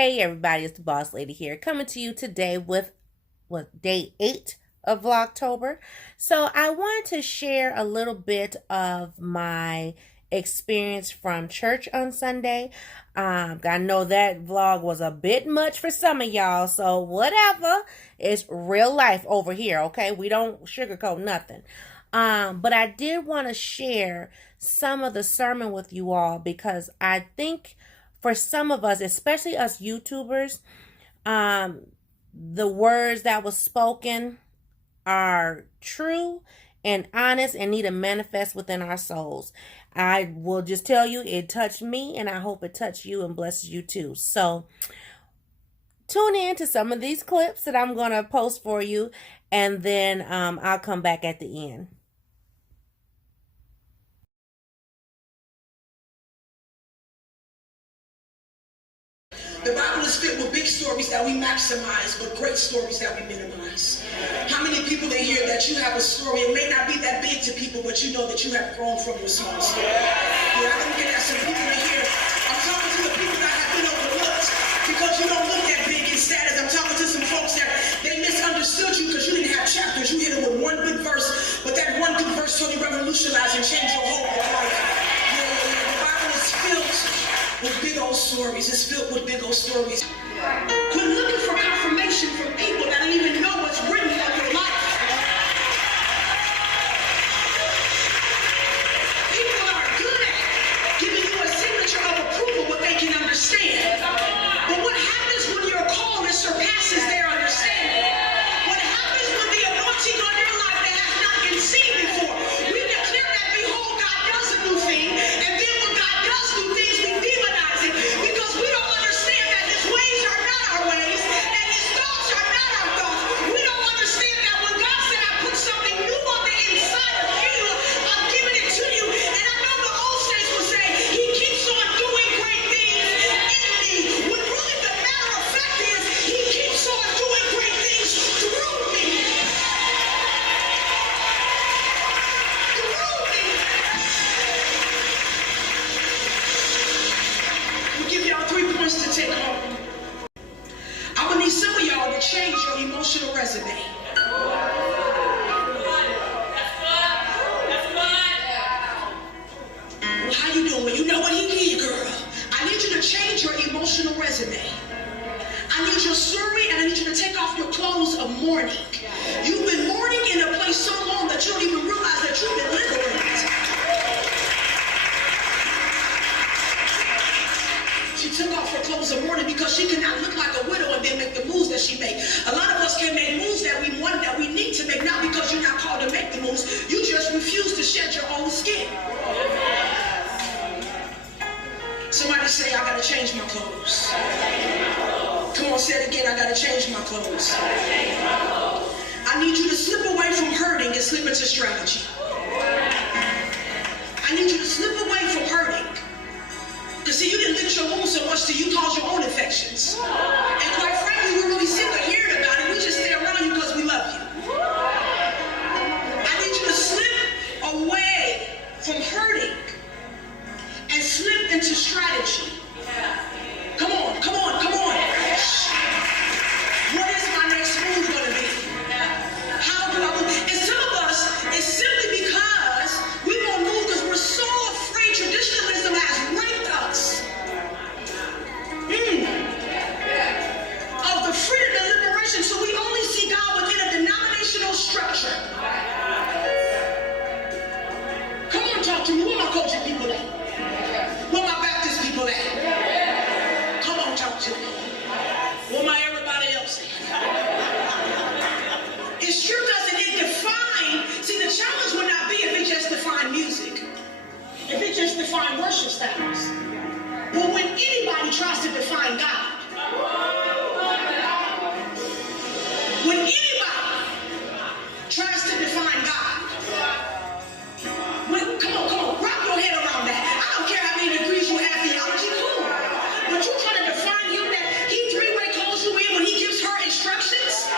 Hey everybody, it's the Boss Lady here, coming to you today with day 8 of Vlogtober. So I wanted to share a little bit of my experience from church on Sunday. I know that vlog was a bit much for some of y'all, so whatever. It's real life over here, okay? We don't sugarcoat nothing. But I did want to share some of the sermon with you all because I think for some of us, especially us YouTubers, the words that was spoken are true and honest and need to manifest within our souls. I will just tell you, it touched me, and I hope it touched you and blesses you too. So tune in to some of these clips that I'm going to post for you, and then I'll come back at the end. The Bible is filled with big stories that we maximize, but great stories that we minimize. How many people in here that you have a story? It may not be that big to people, but you know that you have grown from your small story. Yeah, I'm looking at some people in here. I'm talking to the people that have been overlooked because you don't look that big in status. I'm talking to some folks that they misunderstood you because you didn't have chapters. You hit it with one big verse, but that one big verse totally revolutionized and changed your whole life. The Bible is filled with big old stories. It's filled with big old stories. Quit looking for confirmation from people that don't even know what's written on your life. People are good at giving you a signature of approval, what they can understand. But what happens when your call surpasses their understanding? What happens when the anointing on your life that has not been seen before? We declare that, behold, God does a new thing, and then when God does new things, we demonize it because we don't understand that His ways are not our ways and His thoughts are not our thoughts. We don't understand that when God said, I put something new on the inside of you, I'm giving it to you. And I know the old saints will say, He keeps on doing great things in me. When really the matter of fact is, He keeps on doing great things through me. We'll give y'all 3 points to take home. I'm gonna need some of y'all to change your emotional resume. Well, how you doing? Well, you know what He did, girl. I need you to change your emotional resume. I need your story, and I need you to take off your clothes of mourning. You've been mourning in a place so long that you don't even realize that you've been liberated. She took off her clothes of mourning because she cannot look like a widow and then make the moves that she made. A lot of us can make moves that we want, that we need to make, not because you're not called to make the moves. You just refuse to shed your old skin. Somebody say, I gotta change my clothes. Come on, say it again. I gotta change my clothes. I need you to slip away from hurting and slip into strategy. I need you to slip away from hurting. Because see, you didn't lick your wound so much that you caused your own infections. And quite frankly, we're really sick of hearing about it. We just stay around you because we love you. I need you to slip away from hurting and slip into strategy. Come on, come on, come on. What is my next move going to be? How do I move? And some of us, it's simply because we won't move because we're so afraid traditionalism has raped us. Of the freedom and liberation, so we only see God within a denominational structure. Come on, talk to me. Where my culture people at? Where my Baptist people at? Come on, talk to me. Where my everybody else at? It's true, doesn't it define? See, the challenge would not be if it just defined music. If it just defined worship styles. But when anybody tries to define God, when anybody tries to define God, come on, wrap your head around that. I don't care how many degrees you have theology, cool. But you trying to define Him that He three-way calls you in when He gives her instructions?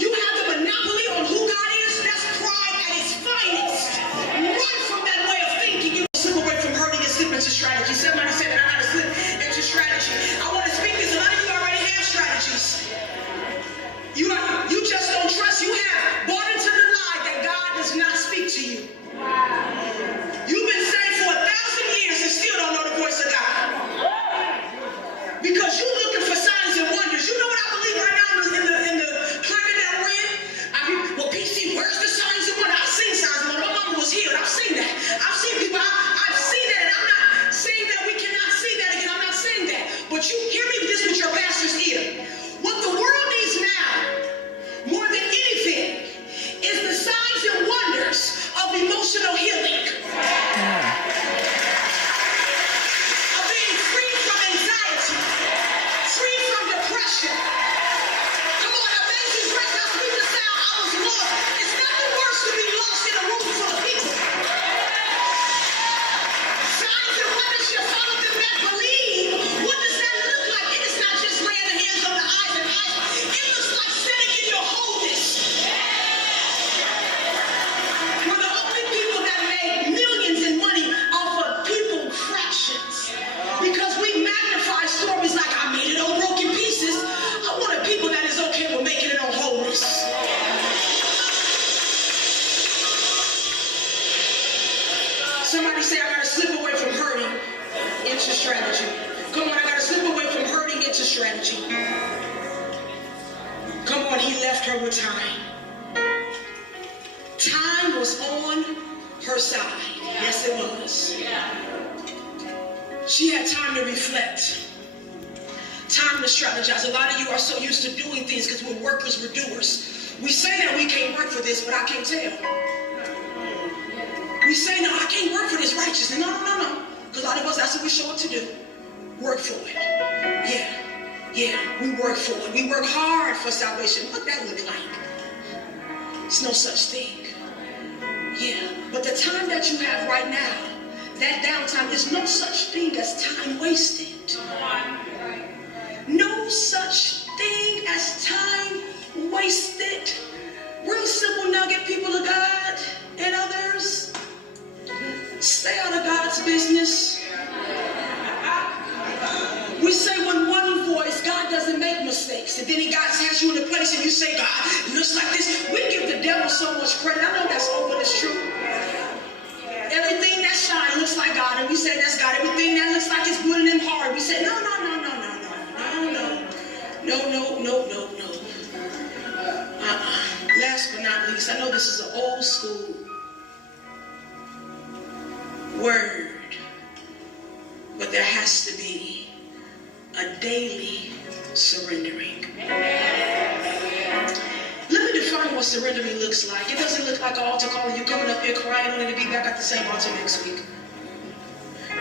You have the monopoly on who God is? That's pride at its finest. Run from that way of thinking. You slip away from hurting and slip into strategy. Somebody said that I gotta slip into left her with time. Time was on her side. Yes, it was. She had time to reflect. Time to strategize. A lot of you are so used to doing things because we're workers, we're doers. We say that we can't work for this, but I can't tell. We say, no, I can't work for this righteousness. No. Because a lot of us, that's what we show up to do. Work for it. Yeah, we work for it. We work hard for salvation. What that look like? It's no such thing. Yeah, but the time that you have right now, that downtime, is no such thing as time wasted. No such thing as time wasted. Real simple nugget, people of God and others. Stay out of God's business. We say with one voice, God doesn't make mistakes. And then God has you in a place and you say, God, it looks like this. We give the devil so much credit. I know that's all, but it's true. Everything that shines looks like God, and we say that's God. Everything that looks like it's good and hard, we say, no. Last but not least, I know this is an old school word, but there has to be a daily surrendering. Let me define what surrendering looks like. It doesn't look like an altar call and you coming up here crying only to be back at the same altar next week.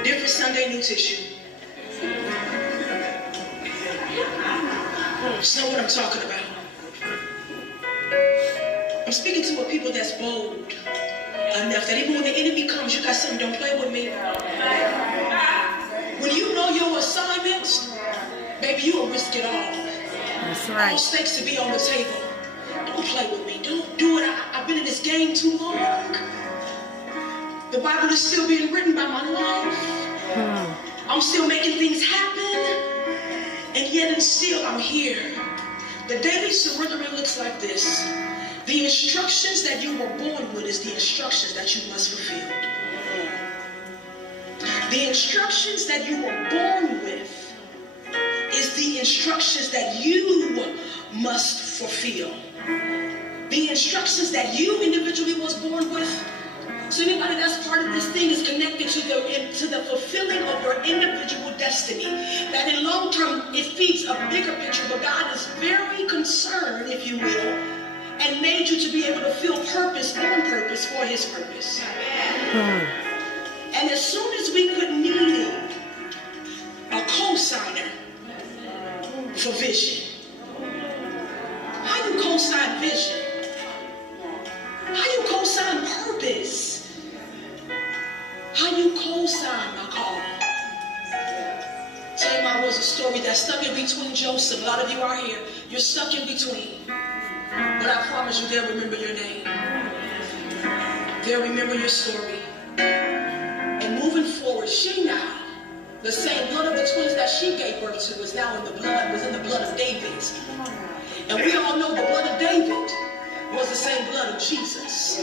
Different Sunday, new tissue. Just know what I'm talking about. I'm speaking to a people that's bold enough that even when the enemy comes, you got something, don't play with me. When you know your assignments, baby, you will risk it all. That's right. All stakes to be on the table. Don't play with me. Don't do it. I've been in this game too long. The Bible is still being written by my life. I'm still making things happen. And yet and still I'm here. The daily surrendering looks like this. The instructions that you were born with is the instructions that you must fulfill. The instructions that you were born with is the instructions that you must fulfill. The instructions that you individually was born with. So anybody that's part of this thing is connected to the fulfilling of your individual destiny. That in long term, it feeds a bigger picture, but God is very concerned, if you will, and made you to be able to feel purpose on purpose for his purpose. And as soon as we quit needing a co-signer for vision, how you co-sign vision? How you co-sign purpose? How you co-sign my call? Tamar was a story that stuck in between Joseph. A lot of you are here. You're stuck in between. But I promise you, they'll remember your name. They'll remember your story. And moving forward, she now, the same blood of the twins that she gave birth to is now in the blood, was in the blood of David. And we all know the blood of David was the same blood of Jesus.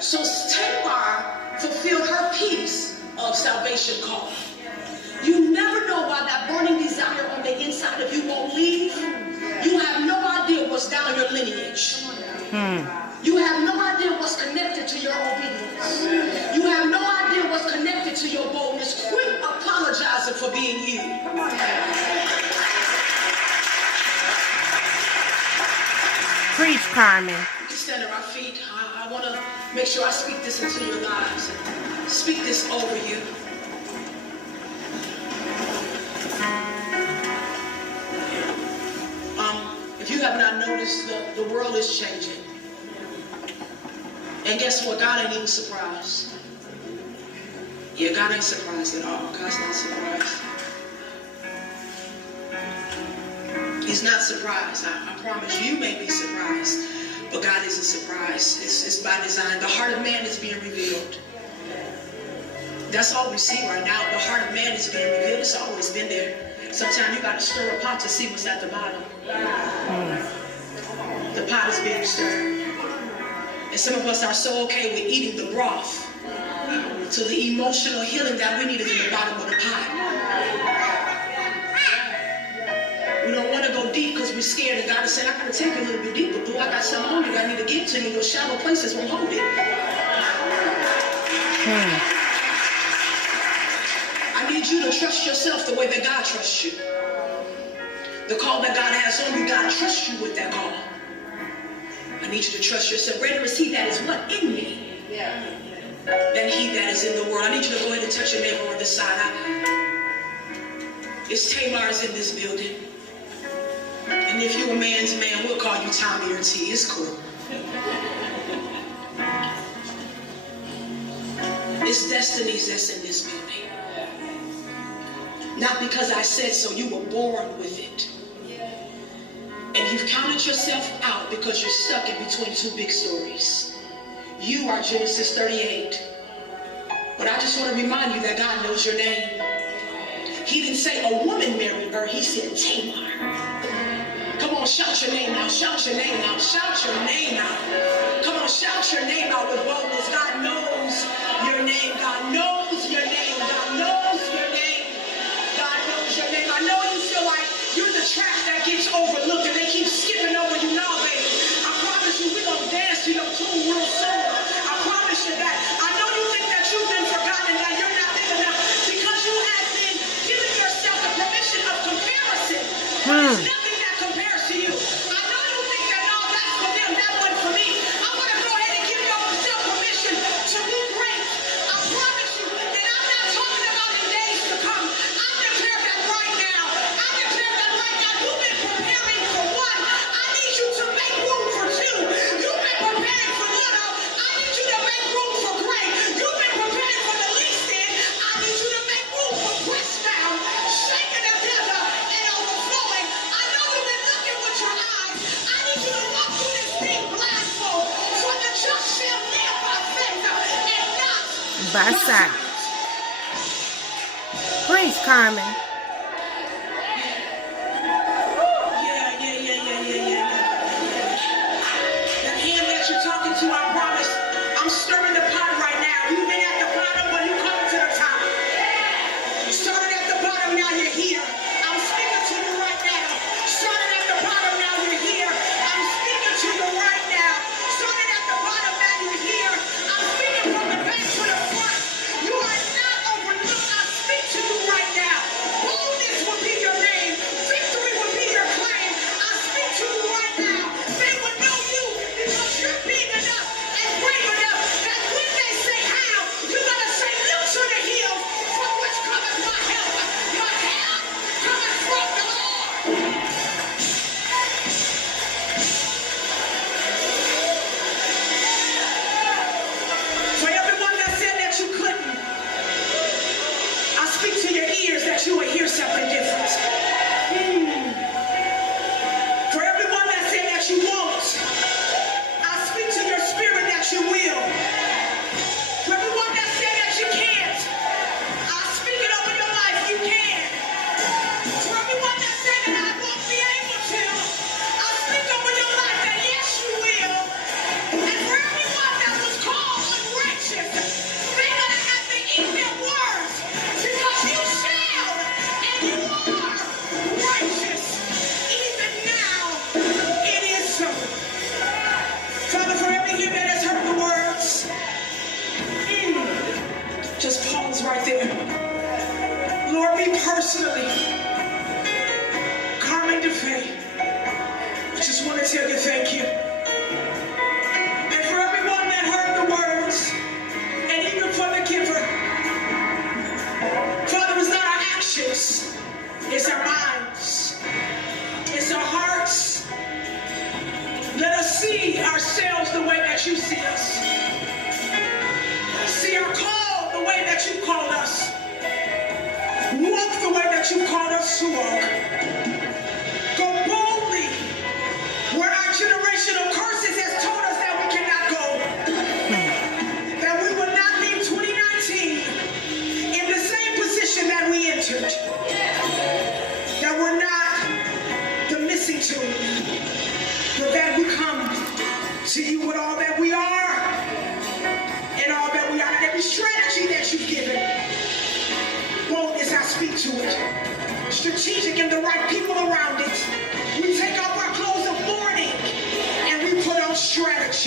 So Tamar fulfilled her piece of salvation call. You never know why that burning desire on the inside of you won't leave. You have no idea what's down your lineage. You have no idea what's connected to your obedience. You have no idea what's connected to your boldness. Quit apologizing for being you. Preach, Carmen. We can stand at our feet. I want to make sure I speak this into your lives and speak this over you. If you have not noticed, the world is changing. And guess what? God ain't even surprised. Yeah, God ain't surprised at all. God's not surprised. He's not surprised. I promise you may be surprised, but God isn't surprised. It's by design. The heart of man is being revealed. That's all we see right now. The heart of man is being revealed. It's always been there. Sometimes you got to stir a pot to see what's at the bottom. The pot is being stirred. And some of us are so okay with eating the broth to the emotional healing that we need is in the bottom of the pot. We don't want to go deep because we be scared, and God is saying, I gotta take you a little bit deeper, boo. I got something on you that I need to get to you. Your shallow places won't hold it. I need you to trust yourself the way that God trusts you. The call that God has on you, God trusts you with that call. I need you to trust yourself. Greater is he that is what? In me. Than he that is in the world. I need you to go ahead and touch your neighbor on the side. It's Tamar's in this building. And if you're a man's man, we'll call you Tommy or T. It's cool. It's Destinies that's in this building. Not because I said so, you were born with it. And you've counted yourself out because you're stuck in between two big stories. You are Genesis 38. But I just want to remind you that God knows your name. He didn't say a woman married her, he said Tamar. Come on, shout your name out, shout your name out, shout your name out. Come on, shout your name out with boldness. God knows your name, God knows your name, God knows your name, God knows your name. I know you feel like you're the track that gets overlooked and they keep skipping over you now, baby. I promise you, we're going to dance to your tune real soon. I promise you that. I know you think that you've been forgotten, that you're not big enough because you have been giving yourself the permission of comparison. There's nothing that compares to you. I know you think that, no, that's for them, that wasn't for me. I want to go ahead and give yourself permission to be great. I promise you, and I'm not talking about in days to come. I declare that right now. I declare that right now. You've been preparing for one. I need you to make room for two. You've been preparing for little. I need you to make room for great. You've been preparing for the least in. I need you to make room for pressed down, shaken together, and overflowing. I know you've been looking with your eyes. I need you to walk through this thing blindfold. For the just shall live by faith and not By sight. Please, Carmen. That hand that you're talking to, I promise, I'm stirring the pot right now. You've been at the bottom, but you coming to the top. You started at the bottom, now you're here. I'm speaking to you right now. Started at the bottom, now you're here. I'm speaking to you right now. Started at the bottom, now you're here. I'm speaking from the back to the front. You are not overlooked. I speak to you right now. Boldness will be your name. Victory will be your claim. I speak to you right now. They will know you because you're big enough and brave enough that when they say how, you're going to say, look to the hill from which cometh my help. My help cometh from the Lord. For everyone that said that you couldn't, I speak to your ears that you will hear something different. For everyone that said that you won't, I speak to your spirit that you will. For everyone that said that you can't, I speak it over your life, you can. For everyone that said that I won't be able to, I speak over your life that yes you will. And for everyone that was called unrighteous, they're going to have to eat their words because you shall and you are righteous. Even now, it is so. Father, for every ear that has heard the words, just pause right there. Lord, me personally, Carmen DeFay, I just want to tell you thank you. And for everyone that heard the words, and even for the giver, Father, it's not our actions, it's our minds, it's our hearts. Let us see ourselves the way that you see us. See our call the way that you called us. Walk the way that you called us to walk. Go boldly where our generational curses has told us that we cannot go. That we will not leave 2019 in the same position that we entered. That we're not the missing tune, but that we come to you with all that we are and all that we are, and every strategy that you've given. Boldness, I speak to it. Strategic and the right people around it. We take our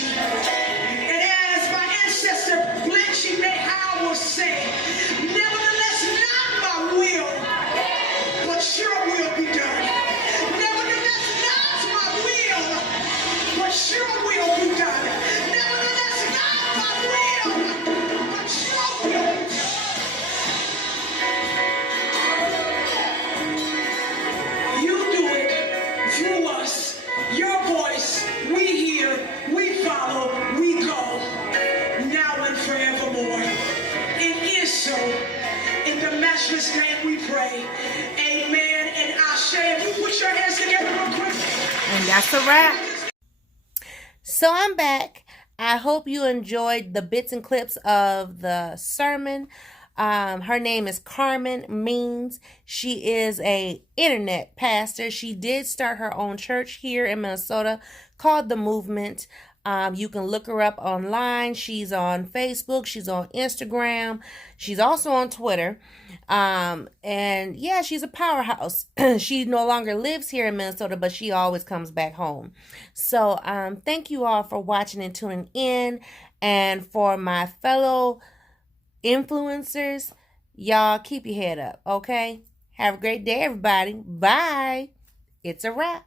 bless you. And as my ancestor Blanchie May Howard will say, nevertheless, not my will, but your will be done. Nevertheless, not my will, but your will be done. Nevertheless, not my will, but your will be done. You do it through us. Your voice, we hear, we follow, we go, now and forevermore. It is so. In the matchless name we pray. Amen and Ashe. If you put your hands together real quick. And that's a wrap. So I'm back. I hope you enjoyed the bits and clips of the sermon. Her name is Carmen Means. She is a internet pastor. She did start her own church here in Minnesota called The Movement. You can look her up online. She's on Facebook. She's on Instagram. She's also on Twitter. And yeah, she's a powerhouse. She no longer lives here in Minnesota, but she always comes back home. So thank you all for watching and tuning in. And for my fellow influencers, y'all keep your head up, okay? Have a great day, everybody. Bye. It's a wrap.